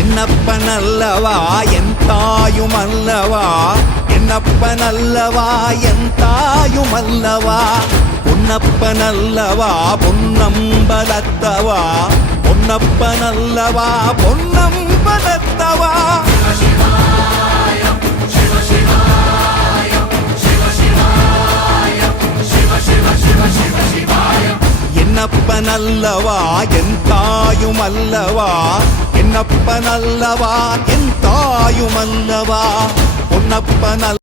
என்னப்பனல்லவா என் தாயுமல்லவா, என்னப்பனல்லவா என் தாயுமல்லவா, பொன்னப்பனல்லவா பொன்னம்பலத்தவா, பொன்னப்பனல்லவா பொன்னம்பலத்தவா. என்னப்பனல்லவா என் தாயுமல்லவா, என்னப்பனல்லவா என் தாயுமல்லவா, பொன்னப்பனல்